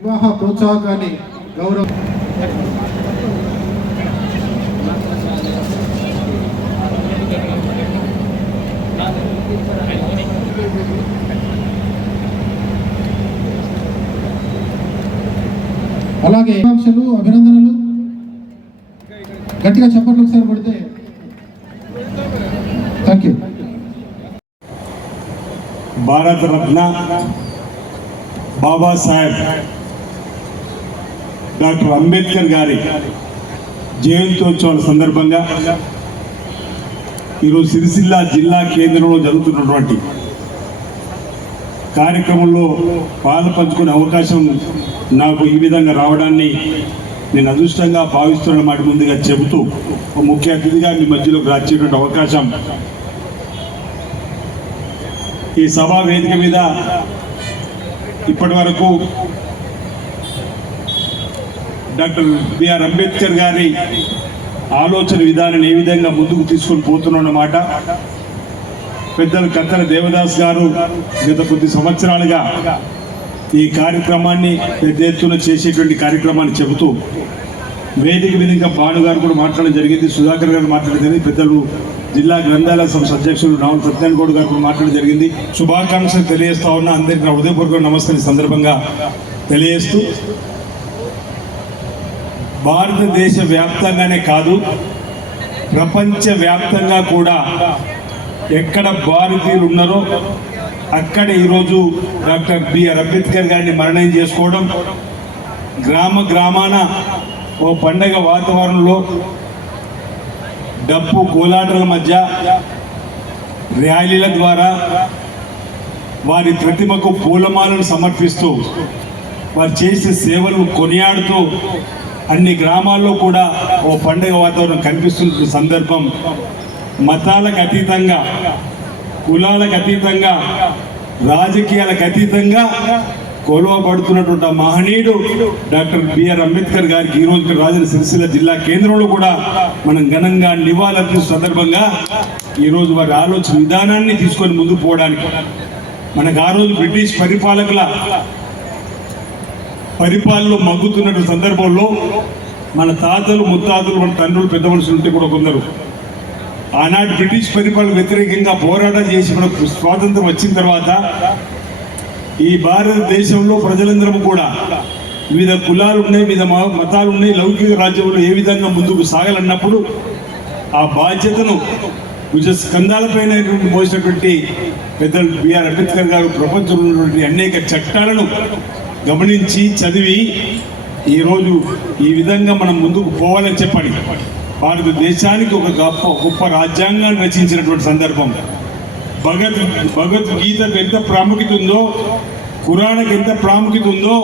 వివాహ ప్రోత్సాహకాన్ని గౌరవ అలాగే ఆకాంక్షలు అభినందనలు. గట్టిగా చెప్పట్లు ఒకసారి కొడితే. Thank you Bharat Ratna Babasaheb. Doctor Ambedkar గారి జయంత్యోత్సవాల సందర్భంగా ఈరోజు సిరిసిల్ల జిల్లా కేంద్రంలో జరుగుతున్నటువంటి కార్యక్రమంలో పాలు పంచుకునే అవకాశం నాకు ఈ విధంగా రావడాన్ని నేను అదృష్టంగా భావిస్తున్న మాట ముందుగా చెబుతూ ఒక ముఖ్య అతిథిగా మీ మధ్యలోకి రాచేటువంటి అవకాశం ఈ సభా వేదిక మీద ఇప్పటి వరకు డాక్టర్ బిఆర్ అంబేద్కర్ గారి ఆలోచన విధానాన్ని ఏ విధంగా ముందుకు తీసుకొని పోతున్నమాట పెద్దలు కత్తెర దేవదాస్ గారు గత కొద్ది సంవత్సరాలుగా ఈ కార్యక్రమాన్ని పెద్ద ఎత్తున చేసేటువంటి కార్యక్రమాన్ని చెబుతూ వేదిక మీద ఇంకా భాను గారు కూడా మాట్లాడడం జరిగింది సుధాకర్ గారు మాట్లాడడం జరిగింది పెద్దలు జిల్లా గ్రంథాలయ సంస్థ అధ్యక్షులు రావుల సత్యనారాయణ గారు కూడా మాట్లాడడం జరిగింది. శుభాకాంక్షలు తెలియజేస్తా ఉన్న అందరికీ నా హృదయపూర్వక నమస్తే సందర్భంగా తెలియజేస్తూ భారతదేశ వ్యాప్తంగానే కాదు ప్రపంచ వ్యాప్తంగా కూడా ఎక్కడ భారతీయులు ఉన్నారో అక్కడ ఈరోజు డాక్టర్ బిఆర్ అంబేద్కర్ గారిని మరణం చేసుకోవడం గ్రామ గ్రామాన ఓ పండగ వాతావరణంలో డప్పు కోలాటల మధ్య ర్యాలీల ద్వారా వారి ప్రతిమకు పూలమాలను సమర్పిస్తూ వారు చేసే సేవలను కొనియాడుతూ అన్ని గ్రామాల్లో కూడా ఓ పండగ వాతావరణం కనిపిస్తున్న సందర్భం మతాలకు అతీతంగా కులాలకు అతీతంగా రాజకీయాలకు అతీతంగా కొలవబడుతున్నటువంటి మహనీయుడు డాక్టర్ బిఆర్ అంబేద్కర్ గారికి ఈ రోజు రాజన సిరిసిల్ల జిల్లా కేంద్రంలో కూడా మనం ఘనంగా నివాళులర్పిస్తున్న సందర్భంగా ఈరోజు వారి ఆలోచన విధానాన్ని తీసుకొని ముందుకు పోవడానికి మనకు ఆ రోజు బ్రిటిష్ పరిపాలకుల పరిపాలనలో మగ్గుతున్న సందర్భంలో మన తాతలు ముత్తాతలు మన తండ్రులు పెద్ద మనుషులు ఉంటే కూడా కొందరు ఆనాటి బ్రిటిష్ పరిపాలన వ్యతిరేకంగా పోరాటం చేసి మనకు స్వాతంత్రం వచ్చిన తర్వాత ఈ భారతదేశంలో ప్రజలందరం కూడా వివిధ కులాలు ఉన్నాయి వివిధ మ- మతాలు ఉన్నాయి లౌకిక రాజ్యంలో ఏ విధంగా ముందుకు సాగాలన్నప్పుడు ఆ బాధ్యతను భుజ స్కంధాలపైన మోసినటువంటి పెద్దలు బిఆర్ అంబేద్కర్ గారు ప్రపంచంలో ఉన్నటువంటి అనేక చట్టాలను గమనించి చదివి ఈరోజు ఈ విధంగా మనం ముందుకు పోవాలని చెప్పండి భారతదేశానికి ఒక గొప్ప గొప్ప రాజ్యాంగాన్ని రచించినటువంటి సందర్భం. భగత్ భగవద్గీతకు ఎంత ప్రాముఖ్యత ఉందో ఖురాన్కి ఎంత ప్రాముఖ్యత ఉందో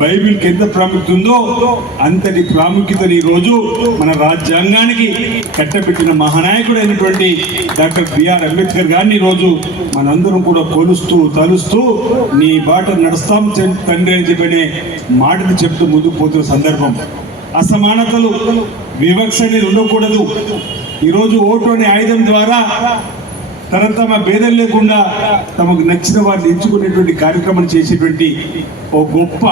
బైబిల్కి ఎంత ప్రాముఖ్యత ఉందో అంతటి ప్రాముఖ్యతని ఈరోజు మన రాజ్యాంగానికి కట్టబెట్టిన మహానాయకుడు అయినటువంటి డాక్టర్ బిఆర్ అంబేద్కర్ గారిని ఈరోజు మనందరం కూడా కొలుస్తూ తలుస్తూ నీ బాట నడుస్తాం తండ్రి అని చెప్పనే మాటలు చెప్తూ ముందుకు పోతున్న సందర్భం. అసమానతలు వివక్ష అనేది ఉండకూడదు. ఈరోజు ఓటు అనే ఆయుధం ద్వారా తన తమ భేదం లేకుండా తమకు నచ్చిన వారిని ఎంచుకునేటువంటి కార్యక్రమం చేసేటువంటి ఓ గొప్ప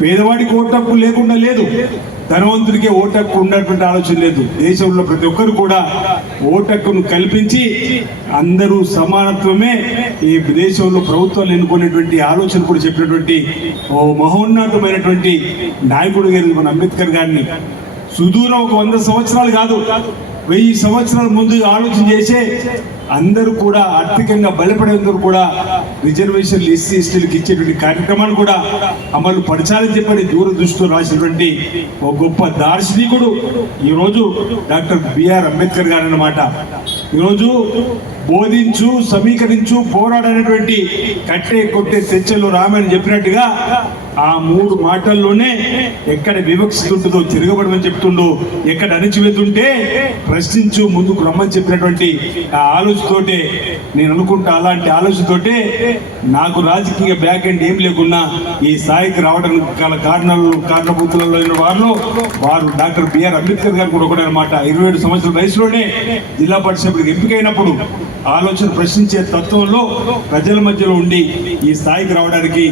పేదవాడికి ఓటక్కు లేకుండా లేదు. ధనవంతుడికే ఓటక్కు ఉన్నటువంటి ఆలోచన లేదు. దేశంలో ప్రతి ఒక్కరు కూడా ఓటక్కును కల్పించి అందరూ సమానత్వమే ఈ దేశంలో ప్రభుత్వాలు ఎన్నుకునేటువంటి ఆలోచన కూడా చెప్పినటువంటి ఓ మహోన్నతమైనటువంటి నాయకుడు గారు మన అంబేద్కర్ గారిని. సుదూరం ఒక వంద సంవత్సరాలు కాదు వెయ్యి సంవత్సరాల ముందు ఆలోచన చేసే అందరూ కూడా ఆర్థికంగా బలపడేందుకు కూడా రిజర్వేషన్లు ఎస్సీ ఎస్టీలకు ఇచ్చేటువంటి కార్యక్రమాన్ని కూడా అమలు పరచాలని చెప్పని దూరదృష్టితో రాసినటువంటి ఒక గొప్ప దార్శనికుడు ఈరోజు డాక్టర్ బిఆర్ అంబేద్కర్ గారు అన్నమాట ఈరోజు బోధించు సమీకరించు పోరాడనటువంటి కట్టే కొట్టే చర్చలు రామని చెప్పినట్టుగా ఆ మూడు మాటల్లోనే ఎక్కడ వివక్ష ఉంటుందో తిరగబడమని చెప్తుండో ఎక్కడ అణిచివేతుంటే ప్రశ్నించు ముందుకు రమ్మని చెప్పినటువంటి ఆ ఆలోచనతోటే నేను అనుకుంటా అలాంటి ఆలోచనతోటే నాకు రాజకీయ బ్యాక్ అండ్ ఏం లేకున్నా ఈ స్థాయికి రావడానికి గల కారణాలు కారణభూతులలో అయిన వారిలో వారు డాక్టర్ బిఆర్ అంబేద్కర్ గారు కూడా ఒకటే అనమాట ఇరవై ఏడు సంవత్సరాల వయసులోనే జిల్లా పరిషత్కి ఎంపికైనప్పుడు ఆలోచన ప్రశ్నించే తత్వంలో ప్రజల మధ్యలో ఉండి ఈ స్థాయికి రావడానికి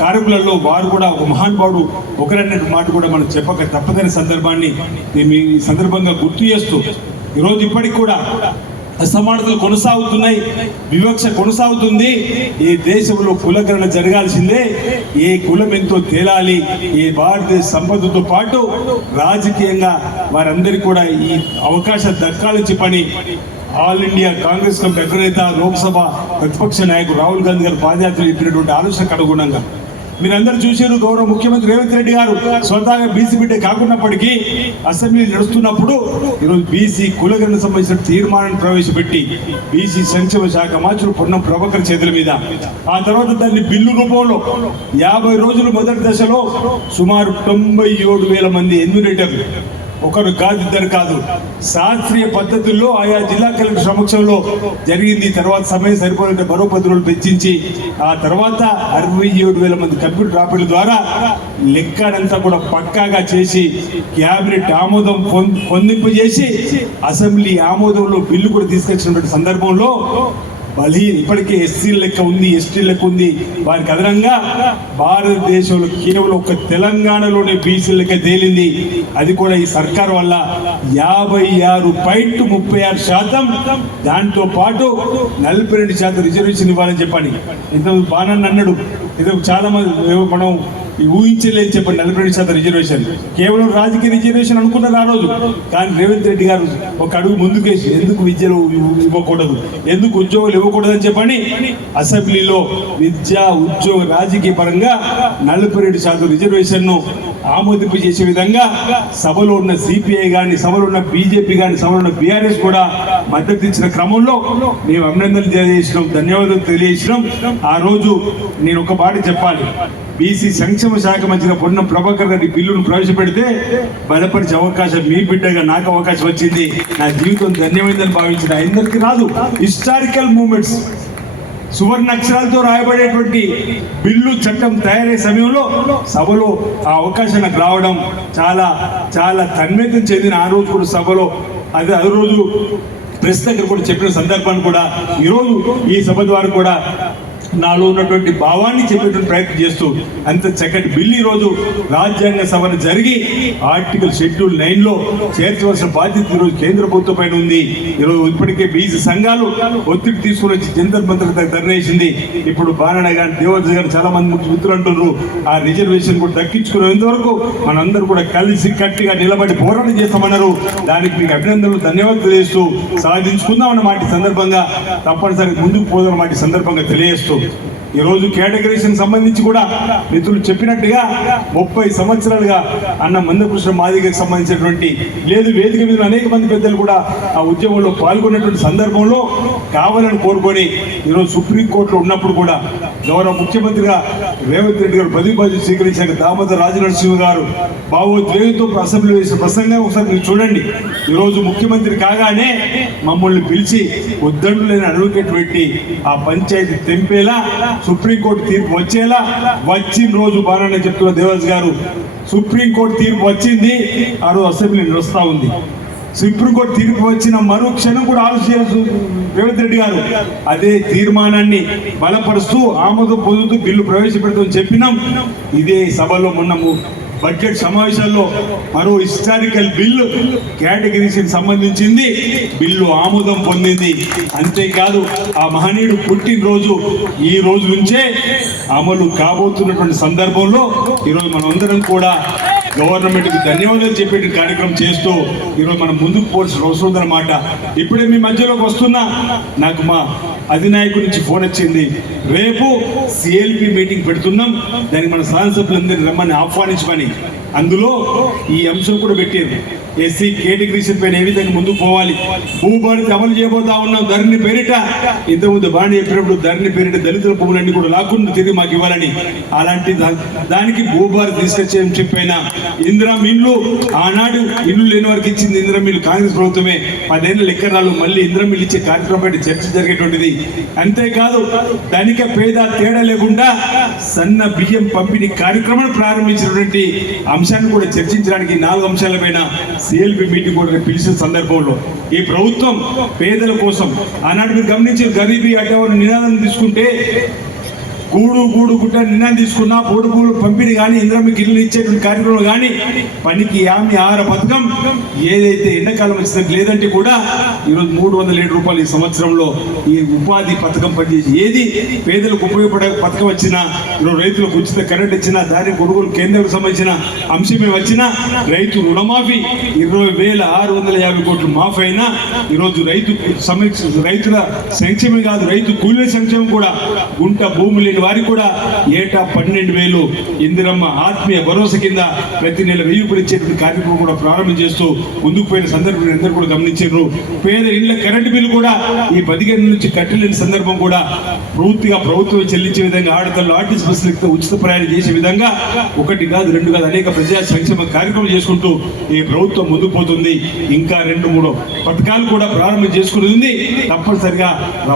కారకులలో వారు కూడా ఒక మహానుభావుడు ఒకరన్నట్టు మాట కూడా మనం చెప్పక తప్పదని సందర్భాన్ని మీ ఈ సందర్భంగా గుర్తు చేస్తూ ఈరోజు ఇప్పటికి కూడా అసమానతలు కొనసాగుతున్నాయి వివక్ష కొనసాగుతుంది. ఈ దేశంలో కులకరణ జరగాల్సిందే ఏ కులం ఎంతో తేలాలి ఈ భారతదేశ సంపదతో పాటు రాజకీయంగా వారందరికీ కూడా ఈ అవకాశం దక్కాలించి పని ఆల్ ఇండియా కాంగ్రెస్ కమిటీ అగ్రనేత లోక్సభ ప్రతిపక్ష నాయకుడు రాహుల్ గాంధీ గారు పాదయాత్ర చెప్పినటువంటి ఆలోచనకు అనుగుణంగా. మీరందరూ చూశారు గౌరవ ముఖ్యమంత్రి రేవంత్ రెడ్డి గారు స్వతహాగా బీసీ బిడ్డ కాకున్నప్పటికీ అసెంబ్లీ నడుస్తున్నప్పుడు ఈరోజు బీసీ కులగరణ సంబంధించిన తీర్మానాన్ని ప్రవేశపెట్టి బీసీ సంక్షేమ శాఖ మంత్రులు పొన్నం ప్రభాకర్ చేతుల మీద. ఆ తర్వాత దాన్ని బిల్లు రూపంలో యాభై రోజులు మొదటి దశలో సుమారు తొంభై ఏడు వేల మంది ఎన్యూరేటర్లు ఒకరు కాదు ఇద్దరు కాదు. శాస్త్రీయ పద్ధతుల్లో ఆయా జిల్లా కలెక్టర్ సమక్షంలో జరిగింది. తర్వాత సమయం సరిపోయిన మరో పది రోజులు పెంచించి ఆ తర్వాత అరవై ఏడు వేల మంది కంప్యూటర్ ఆపరేటర్ల ద్వారా లెక్కనంతా కూడా పక్కాగా చేసి క్యాబినెట్ ఆమోదం పొం- పొందింపు చేసి అసెంబ్లీ ఆమోదంలో బిల్లు కూడా తీసుకొచ్చినటువంటి సందర్భంలో బలహీన ఇప్పటికే ఎస్సీ లెక్క ఉంది ఎస్టీ లెక్క ఉంది. వారికి అదనంగా భారతదేశంలో కేవలం ఒక తెలంగాణలోనే బీసీ లెక్క తేలింది. అది కూడా ఈ సర్కార్ వల్ల యాభై ఆరు పాయింట్ ముప్పై ఆరు శాతం దాంతో పాటు నలభై రెండు శాతం రిజర్వేషన్ ఇవ్వాలని చెప్పండి ఇంత బాగా అన్నాడు. ఇది చాలా మంది మనం ఊహించలేదు చెప్పండి నలభై రెండు శాతం రిజర్వేషన్ కేవలం రాజకీయ రిజర్వేషన్ అనుకున్నారు ఆ రోజు. కానీ రేవంత్ రెడ్డి గారు ఒక అడుగు ముందుకేసి ఎందుకు విద్యలు ఇవ్వకూడదు? ఎందుకు ఉద్యోగాలు ఇవ్వకూడదు? అని చెప్పని అసెంబ్లీలో విద్య ఉద్యోగ రాజకీయ పరంగా నలభై రెండు శాతం రిజర్వేషన్ను ఆమోదింపు చేసే విధంగా సభలో ఉన్న సిపిఐ కానీ సభలో ఉన్న బీజేపీ కానీ సభలో ఉన్న బీఆర్ఎస్ కూడా మద్దతు ఇచ్చిన క్రమంలో మేము అభినందనలు తెలియజేసినాం ధన్యవాదాలు తెలియజేసినాం. ఆ రోజు నేను ఒక మాట చెప్పాలి. బీసీ సంక్షేమ శాఖ మంత్రిగా పొన్న ప్రభాకర్ రెడ్డి బిల్లును ప్రవేశపెడితే బలపరిచే అవకాశం మీ బిడ్డగా నాకు అవకాశం వచ్చింది. నా జీవితం ధన్యమైందని భావించిన అందరికీ రాదు. హిస్టారికల్ మూమెంట్స్ సువర్ణ అక్షరాలతో రాయబడేటువంటి బిల్లు చట్టం తయారయ్యే సమయంలో సభలో ఆ అవకాశం నాకు రావడం చాలా చాలా తన్మేతం చెందిన ఆ రోజు కూడా సభలో అదే అదే రోజు ప్రెస్ దగ్గర కూడా చెప్పిన సందర్భాన్ని కూడా ఈరోజు ఈ సభ ద్వారా కూడా నాలో ఉన్నటువంటి భావాన్ని చెప్పేటువంటి ప్రయత్నం చేస్తూ అంత చక్కటి బిల్లు ఈరోజు రాజ్యాంగ సభను జరిగి ఆర్టికల్ షెడ్యూల్ నైన్లో చేర్చవలసిన బాధ్యత ఈరోజు కేంద్ర ప్రభుత్వం పైన ఉంది. ఈరోజు ఇప్పటికే బీసీ సంఘాలు ఒత్తిడి తీసుకుని వచ్చి జంతర్ మంత్రి దగ్గర ఇప్పుడు బాణాణ గారు దేవత గారు చాలా మంది మిత్రులు అంటున్నారు. ఆ రిజర్వేషన్ కూడా దక్కించుకునేంత వరకు మనందరూ కూడా కలిసి కట్టిగా నిలబడి పోరాటం చేస్తామన్నారు. దానికి మీకు అభినందనలు ధన్యవాదాలు తెలియజేస్తూ సాధించుకుందాం అన్న మాట సందర్భంగా తప్పనిసరి ముందుకు పోదాం మాట సందర్భంగా తెలియజేస్తూ ఈ ఈరోజు కేటగిరీషన్ సంబంధించి కూడా మిత్రులు చెప్పినట్టుగా ముప్పై సంవత్సరాలుగా అన్న మందకృష్ణ మాదిగకి సంబంధించినటువంటి లేదు వేదిక మీద అనేక మంది పెద్దలు కూడా ఆ ఉద్యమంలో పాల్గొన్నటువంటి సందర్భంలో కావాలని కోరుకొని ఈరోజు సుప్రీంకోర్టులో ఉన్నప్పుడు కూడా గౌరవ ముఖ్యమంత్రిగా రేవంత్ రెడ్డి గారు పది బాధ్యత స్వీకరించాక దామోదర్ రాజనరసింహ గారు భావోద్వేగంతో అసెంబ్లీ వేసిన ప్రసంగం ఒకసారి మీరు చూడండి. ఈరోజు ముఖ్యమంత్రి కాగానే మమ్మల్ని పిలిచి ఉద్దండులైన అడ్వకేట్ పెట్టి ఆ పంచాయతీ తెంపేలా సుప్రీంకోర్టు తీర్పు వచ్చేలా వచ్చిన రోజు బాగానే చెప్తున్న దేవస్ గారు సుప్రీంకోర్టు తీర్పు వచ్చింది ఆ రోజు అసెంబ్లీ నడుస్తూ ఉంది. సుప్రీంకోర్టు తీర్పు వచ్చిన మరో క్షణం కూడా ఆలోచించారు రేవంత్ రెడ్డి గారు. అదే తీర్మానాన్ని బలపరుస్తూ ఆమోదం పొందుతూ బిల్లు ప్రవేశపెడుతూ చెప్పినాం. ఇదే సభలో మొన్నము బడ్జెట్ సమావేశాల్లో మరో హిస్టారికల్ బిల్లు కేటగిరీకి సంబంధించింది. బిల్లు ఆమోదం పొందింది. అంతేకాదు ఆ మహనీయుడు పుట్టినరోజు ఈ రోజు నుంచే అమలు కాబోతున్నటువంటి సందర్భంలో ఈరోజు మనందరం కూడా గవర్నమెంట్కి ధన్యవాదాలు చెప్పే కార్యక్రమం చేస్తూ ఈరోజు మనం ముందుకు పోవాల్సిన అవసరం ఉందన్నమాట. ఇప్పుడే మీ మధ్యలోకి వస్తున్నా నాకు మా అధినాయకుడి నుంచి ఫోన్ వచ్చింది. రేపు సిఎల్పి మీటింగ్ పెడుతున్నాం. దానికి మన శాసనసభ్యులందరినీ రమ్మని ఆహ్వానించమని. అందులో ఈ అంశం కూడా పెట్టారు. ఎస్సీ కేటగిరీస్ పైన ఏ విధంగా ముందుకు పోవాలి? భూభారతి అమలు చేయబోతా ఉన్నాం ధరణి పేరిట ఇంతకుముందు బాణి చెప్పినప్పుడు ధరణి పేరిట దళితుల భూములన్నీ కూడా లాక్కుండా తిరిగి మాకు ఇవ్వాలని. అలాంటి దా- దానికి భూభారతి తీసుకొచ్చే చెప్పైన ఇందిరా మిల్లు ఆనాడు ఇల్లు లేని వారికి ఇచ్చింది ఇందిరా మిల్లు కాంగ్రెస్ ప్రభుత్వమే. పదేళ్ళ లెక్కరాలు మళ్ళీ ఇందిరా మిల్లు ఇచ్చే కార్యక్రమం చర్చ జరిగేటువంటిది. అంతేకాదు ధనిక పేద తేడా లేకుండా సన్న బియ్యం పంపిణీ కార్యక్రమం ప్రారంభించినటువంటి అంశాన్ని కూడా చర్చించడానికి నాలుగు అంశాలపైన సిఎల్పి మీటింగ్ కూడా పిలిచిన సందర్భంలో ఈ ప్రభుత్వం పేదల కోసం ఆనాడు మీరు గమనించిన గరీబీ అడ్డవారు నినాదం తీసుకుంటే గూడు గూడు గుట్ట నిర్ణయం తీసుకున్నా పోడు గూడు పంపిణీ కానీ ఇంద్రమికి ఇల్లు ఇచ్చేటువంటి కార్యక్రమం కానీ పనికి యామి ఆహార పథకం ఏదైతే ఎండాకాలం వచ్చిందంటే లేదంటే కూడా ఈరోజు మూడు వందల ఏడు రూపాయలు ఈ సంవత్సరంలో ఈ ఉపాధి పథకం పనిచేసి ఏది పేదలకు ఉపయోగపడే పథకం వచ్చినా ఈరోజు రైతులకు ఉచిత కరెంట్ ఇచ్చినా దాని కొనుగోలు కేంద్రం సంబంధించిన అంశమే వచ్చినా రైతు రుణమాఫీ ఇరవై వేల ఆరు వందల యాభై కోట్లు మాఫీ అయినా ఈరోజు రైతు సమీక్ష రైతుల సంక్షేమం కాదు రైతు కూలీల సంక్షేమం కూడా గుంట భూమి లేని వారికి కూడా ఏటా పన్నెండు వేలు ఇందిరమ్మ ఆత్మీయ భరోసా కింద ప్రతి నెల వెయ్యి రూపాయలు ఇచ్చేటువంటి కార్యక్రమం కూడా ప్రారంభం చేస్తూ ముందుకు పోయిన సందర్భం అందరూ కూడా గమనించారు. పేద ఇళ్ళ కరెంటు బిల్లు కూడా ఈ పదిహేను నుంచి కట్టలేని సందర్భం కూడా పూర్తిగా ప్రభుత్వం చెల్లించే విధంగా ఆడతల్లో ఆర్టీసీ బస్సులతో ఉచిత ప్రయాణం చేసే విధంగా ఒకటి కాదు రెండు కాదు అనేక ప్రజా సంక్షేమ కార్యక్రమం చేసుకుంటూ ఈ ప్రభుత్వం ముందుకు పోతుంది. ఇంకా రెండు మూడు పథకాలు కూడా ప్రారంభం చేసుకుంటుంది ఉంది. తప్పనిసరిగా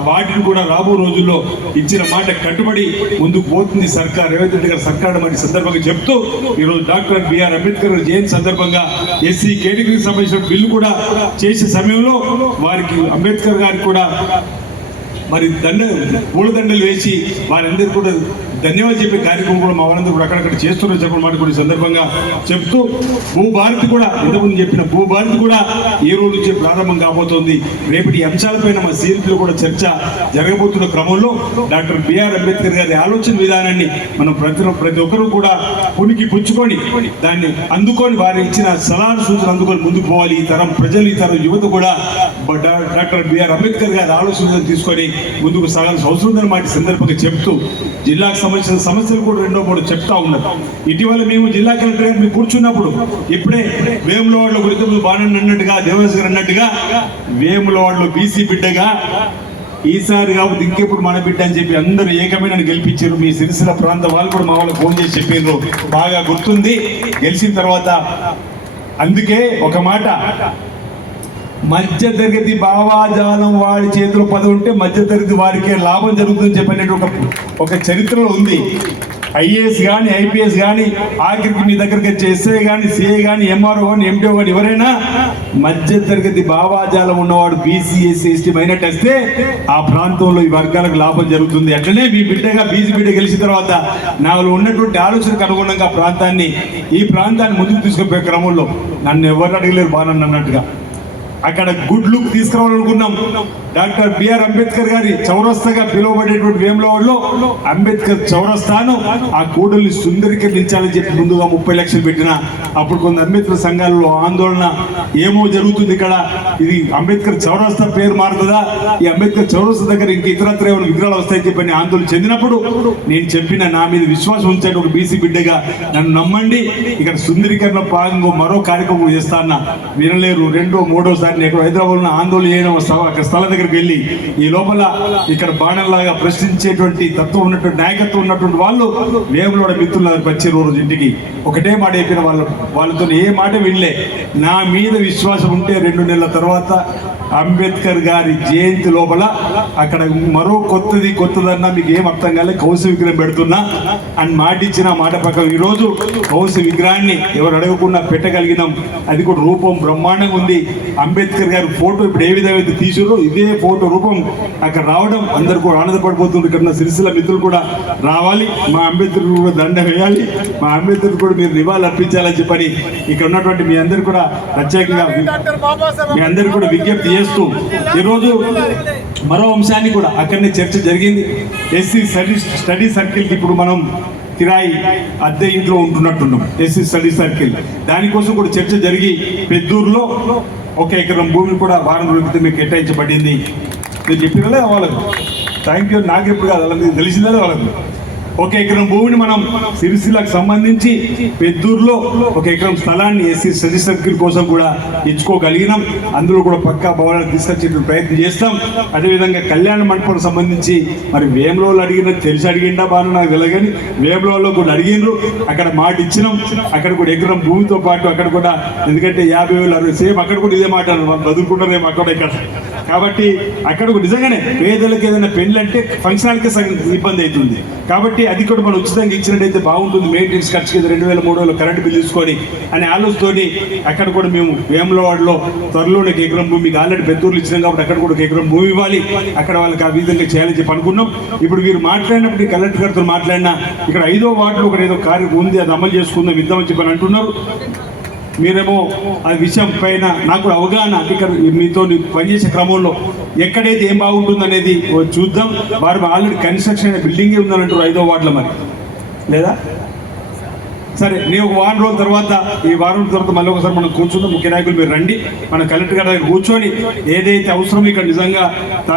వాటిని కూడా రాబో రోజుల్లో ఇచ్చిన మాట కట్టుబడి ముందుకు పోతుంది సర్కార్. రేవంత్ రెడ్డి గారి సర్కార్ మరి సందర్భంగా చెప్తూ ఈరోజు డాక్టర్ బిఆర్ అంబేద్కర్ జయంతి సందర్భంగా ఎస్సీ కేటగిరీకి సంబంధించిన బిల్లు కూడా చేసే సమయంలో వారికి అంబేద్కర్ గారికి కూడా మరి దండ పూలదండలు వేసి వారందరికీ కూడా ధన్యవాదాలు చెప్పే కార్యక్రమం కూడా మా వారందరూ కూడా అక్కడక్కడ చేస్తున్నారు చెప్పడం మాట కూడా సందర్భంగా చెప్తూ భూభారతి కూడా ఇంతకుముందు చెప్పిన భూభారతి కూడా ఈ రోజు నుంచి ప్రారంభం కాబోతోంది? రేపటి అంశాలపైన మా సీఎంపీలో కూడా చర్చ జరగబోతున్న క్రమంలో డాక్టర్ బిఆర్ అంబేద్కర్ గారి ఆలోచన విధానాన్ని మనం ప్రతి ప్రతి ఒక్కరూ కూడా పునికి పుచ్చుకొని దాన్ని అందుకొని వారు ఇచ్చిన సలహాలు సూచనలు అందుకొని ముందుకు పోవాలి. ఈ తరం ప్రజలు ఈ తరం యువత కూడా డాక్టర్ బిఆర్ అంబేద్కర్ గారి ఆలోచన తీసుకొని ముందుకు సాగాల్సిన అవసరం ఉందని మాట సందర్భంగా చెప్తూ జిల్లాకు సంబంధించిన సమస్యలు కూడా రెండో మూడు చెప్తా ఉన్నారు. ఇటీవల మేము జిల్లా కలెక్టర్ గారు కూర్చున్నప్పుడు ఇప్పుడే వేములవాడలో గురించి బాణన్ అన్నట్టుగా దేవదాస్ గారు అన్నట్టుగా వేములవాడలో బీసీ బిడ్డగా ఈసారి కాబట్టి ఇంకెప్పుడు మన బిడ్డ అని చెప్పి అందరూ ఏకమైన గెలిపించారు. మీ సిరిసిల ప్రాంతం వాళ్ళు కూడా మా వాళ్ళకి ఫోన్ చేసి చెప్పారు బాగా గుర్తుంది. గెలిచిన తర్వాత అందుకే ఒక మాట. మధ్యతరగతి భావాజాలం వాడి చేతిలో పదవి ఉంటే మధ్య తరగతి వారికే లాభం జరుగుతుందని చెప్పినట్టు ఒక ఒక చరిత్రలో ఉంది. ఐఏఎస్ కానీ ఐపీఎస్ కానీ ఆఖరికి మీ దగ్గరికి వచ్చే ఎస్ఐ కానీ సిఏ కానీ ఎంఆర్ఓ కానీ ఎండిఓ కానీ ఎవరైనా మధ్యతరగతి భావాజాలం ఉన్నవాడు బీసీ ఎస్సీ ఎస్టీ మైనట్ వస్తే ఆ ప్రాంతంలో ఈ వర్గాలకు లాభం జరుగుతుంది. అట్లనే మీ బిడ్డగా బీసీ బిడ్డ గెలిచిన తర్వాత నాలో ఉన్నటువంటి ఆలోచనకు అనుగుణంగా ప్రాంతాన్ని ఈ ప్రాంతాన్ని ముందుకు తీసుకుపోయే క్రమంలో నన్ను ఎవరు అడగలేరు బాగా అన్నట్టుగా. అక్కడ గుడ్ లుక్ తీసుకురావాలనుకున్నాం. డాక్టర్ బిఆర్ అంబేద్కర్ గారి చౌరస్తాగా పిలువబడేటువంటి వేములవాడలో అంబేద్కర్ చౌరస్తాను ఆ కూడల్ని సుందరీకరించాలని చెప్పి ముందుగా ముప్పై లక్షలు పెట్టిన అప్పుడు కొంత అంబేద్కర్ సంఘాలలో ఆందోళన ఏమో జరుగుతుంది ఇక్కడ. ఇది అంబేద్కర్ చౌరస్తా పేరు మారుతుందా? ఈ అంబేద్కర్ చౌరస్తా దగ్గర ఇంక ఇతరత్ర ఏమైనా విగ్రహాలు వస్తాయని చెప్పని ఆందోళన చెందినప్పుడు నేను చెప్పిన నా మీద విశ్వాసం ఉంచండి ఒక బీసీ బిడ్డగా. నన్ను నమ్మండి. ఇక్కడ సుందరీకరణ భాగంగా మరో కార్యక్రమం చేస్తా అన్న వినలేరు. రెండో మూడోసారి నేను హైదరాబాద్ ఆందోళన చేయడం స్థల అక్కడ స్థలం దగ్గరికి వెళ్ళి ఈ లోపల ఇక్కడ బాణంలాగా ప్రశ్నించేటువంటి తత్వం ఉన్నటువంటి నాయకత్వం ఉన్నటువంటి వాళ్ళు వేములోడ మిత్రుల వచ్చే రోజు ఇంటికి. ఒకటే మాట చెప్పిన వాళ్ళు వాళ్ళతో ఏ మాట వినలే. నా మీద విశ్వాసం ఉంటే రెండు నెలల తర్వాత అంబేద్కర్ గారి జయంతి లోపల అక్కడ మరో కొత్తది కొత్తదన్నా మీకు ఏం అర్థం కాలే కౌశ విగ్రహం పెడుతున్నా అని మాట ఇచ్చిన మాట పక్కన ఈ రోజు కౌశ విగ్రహాన్ని ఎవరు అడగకుండా పెట్టగలిగినాం. అది కూడా రూపం బ్రహ్మాండంగా ఉంది. అంబేద్కర్ గారి ఫోటో ఇప్పుడు ఏ విధంగా అయితే తీసారో ఇదే ఫోటో రూపం అక్కడ రావడం అందరు కూడా ఆనందపడిపోతుంది ఇక్కడ సిరిసిల మిత్రులు కూడా రావాలి. మా అంబేద్కర్ కూడా దండ వేయాలి. మా అంబేద్కర్ కూడా మీరు నివాళులు అర్పించాలని చెప్పని ఇక్కడ ఉన్నటువంటి మీ అందరు కూడా ప్రత్యేకంగా మీ అందరు కూడా విజ్ఞప్తి చేస్తూ ఈరోజు మరో అంశాన్ని కూడా అక్కడనే చర్చ జరిగింది. ఎస్సీ స్టడీ స్టడీ సర్కిల్కి ఇప్పుడు మనం కిరాయి అద్దె ఇంట్లో ఉంటున్నట్టున్నాం. SC study circle. దానికోసం కూడా చర్చ జరిగి పెద్దూరులో ఒక ఎకరం భూమి కూడా వారం రోజుల క్రితం కేటాయించబడింది. మీరు చెప్పినలే వాళ్ళకు. థ్యాంక్ యూ నాకు ఎప్పుడు కాదు వాళ్ళకి తెలిసిందే వాళ్ళకు. ఒక ఎకరం భూమిని మనం సిరిసిల్లకు సంబంధించి పెద్దూరులో ఒక ఎకరం స్థలాన్ని ఎస్సీ సజీ సర్కిల్ కోసం కూడా ఇచ్చుకోగలిగినాం. అందులో కూడా పక్కా భవనాలు తీసుకొచ్చే ప్రయత్నం చేస్తాం. అదేవిధంగా కళ్యాణ మండపం సంబంధించి మరి వేములలో అడిగిన తెలిసి అడిగిండా బాగా నాకు తెలియని వేములలో కూడా అడిగినరు అక్కడ మాట ఇచ్చినాం. అక్కడ కూడా ఎకరం భూమితో పాటు అక్కడ కూడా ఎందుకంటే యాభై వేలు అరవై సేమ్ అక్కడ కూడా ఇదే మాట బతుకుంటారేమో అక్కడ ఇక్కడ. కాబట్టి అక్కడ కూడా నిజంగానే పేదలకు ఏదైనా పెళ్ళి అంటే ఫంక్షన్ హాల్కే సగం ఇబ్బంది అవుతుంది. కాబట్టి అది కూడా మనం ఉచితంగా ఇచ్చినట్టయితే బాగుంటుంది. మెయింటెనెన్స్ ఖర్చు కింద రెండు వేల మూడు వేలు కరెంటు బిల్ తీసుకొని అనే ఆలోచనతోటి అక్కడ కూడా మేము వేములవాడలో త్వరలోనే ఒక ఎకరం భూమి మీకు ఆల్రెడీ పెద్దూర్లు ఇచ్చినాం కాబట్టి అక్కడ కూడా ఒక ఎకరం భూమి ఇవ్వాలి. అక్కడ వాళ్ళకి ఆ విధంగా చేయాలని చెప్పి అనుకున్నాం. ఇప్పుడు మీరు మాట్లాడినప్పుడు కలెక్టర్ గారితో మాట్లాడినా ఇక్కడ ఐదో వార్డులో ఒక ఏదో కార్యం ఉంది అది అమలు చేసుకుందాం ఇద్దామని చెప్పి అని అంటున్నారు. మీరేమో ఆ విషయం పైన నాకు కూడా అవగాహన అధికార మీతో పనిచేసే క్రమంలో ఎక్కడైతే ఏం బాగుంటుంది అనేది చూద్దాం. వారు ఆల్రెడీ కన్స్ట్రక్షన్ బిల్డింగే ఉందని అంటారు ఐదో వార్డులో మరి. లేదా? సరే నేను ఒక వారం రోజుల తర్వాత ఈ వారం రోజుల తర్వాత మళ్ళీ ఒకసారి మనం కూర్చుందాం. ముఖ్య నాయకులు మీరు రండి. మన కలెక్టర్ గారి దగ్గర కూర్చొని ఏదైతే అవసరమో ఇక్కడ నిజంగా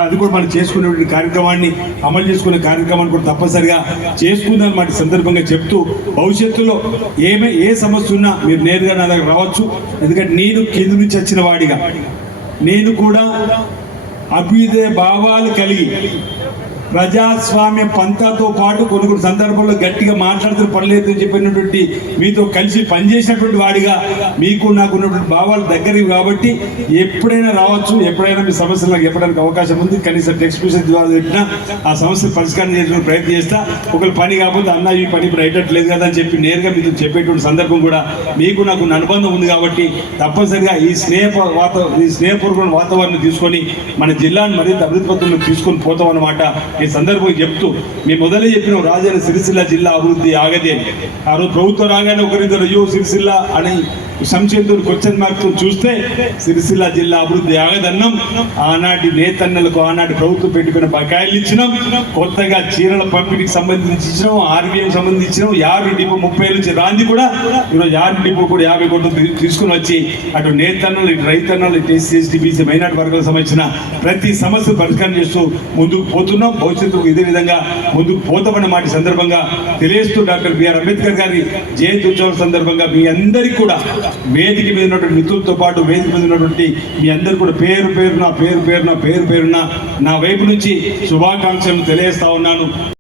అది కూడా మనం చేసుకునేటువంటి కార్యక్రమాన్ని అమలు చేసుకునే కార్యక్రమాన్ని కూడా తప్పనిసరిగా చేసుకుందాం మాట సందర్భంగా చెప్తూ భవిష్యత్తులో ఏమే ఏ సమస్య ఉన్నా మీరు నేరుగా నా దగ్గర రావచ్చు. ఎందుకంటే నేను కింద నుంచి వచ్చిన వాడిగా. నేను కూడా అభ్యుదయ భావాలు కలిగి ప్రజాస్వామ్య పంతాతో పాటు కొన్ని కొన్ని సందర్భంలో గట్టిగా మాట్లాడుతున్న పనిలేదు చెప్పినటువంటి మీతో కలిసి పనిచేసినటువంటి వాడిగా మీకు నాకు ఉన్నటువంటి భావాలు దగ్గరవి కాబట్టి ఎప్పుడైనా రావచ్చు ఎప్పుడైనా మీ సమస్యలు నాకు చెప్పడానికి అవకాశం ఉంది. కనీసం టెక్స్ట్ మెసేజ్ ద్వారా పెట్టినా ఆ సమస్య పరిష్కారం చేయడానికి ప్రయత్నం చేస్తా. ఒకరు పని కాకపోతే అన్న ఈ పని ఇప్పుడు అయ్యేటట్లేదు కదా అని చెప్పి నేరుగా మీతో చెప్పేటువంటి సందర్భం కూడా మీకు నాకు అనుబంధం ఉంది కాబట్టి తప్పనిసరిగా ఈ స్నేహ వాత ఈ స్నేహపూర్వక వాతావరణం తీసుకొని మన జిల్లాను మరింత అభివృద్ధి పథంలో తీసుకొని పోతాం అన్నమాట ఈ సందర్భం చెప్తూ మేము మొదలే చెప్పిన రాజైన సిరిసిల్ల జిల్లా అభివృద్ధి ఆగదే అని. ఆ రోజు ప్రభుత్వం రాగానే ఒకరిద్దరు అయ్యో సిరిసిల్ల అని సంక్షేమం క్వశ్చన్ మార్క్ చూస్తే సిరిసిల్ల జిల్లా అభివృద్ధి ఆగదన్నాం. ఆనాటి నేతన్నలకు ఆనాటి ప్రభుత్వం పెట్టుకున్న బకాయిలు ఇచ్చినాం. కొత్తగా చీరల పంపిణీకి సంబంధించి ఇచ్చినాం ఆర్బీఐకి సంబంధించి యాభై డిపో ముప్పై నుంచి రాంది కూడా. ఈరోజు యాభై డిపో కూడా యాభై కోట్లు తీసుకుని వచ్చి అటు నేతన్నలు ఇటు రైతన్నలు ఇటు ఎస్సీ ఎస్టీ బీసీ మైనార్టీ వర్గాలకు సంబంధించిన ప్రతి సమస్య పరిష్కారం చేస్తూ ముందుకు పోతున్నాం. భవిష్యత్తుకు ఇదే విధంగా ముందుకు పోతామన్న మాట సందర్భంగా తెలియజేస్తూ డాక్టర్ బిఆర్ అంబేద్కర్ గారి జయంతి ఉత్సవం సందర్భంగా మీ అందరికీ కూడా వేదిక మీద ఉన్నటువంటి మిత్రులతో పాటు వేదిక మీద ఉన్నటువంటి మీ అందరు కూడా పేరు పేరున పేరు పేరున పేరు పేరున నా వైపు నుంచి శుభాకాంక్షలు తెలియజేస్తా ఉన్నాను.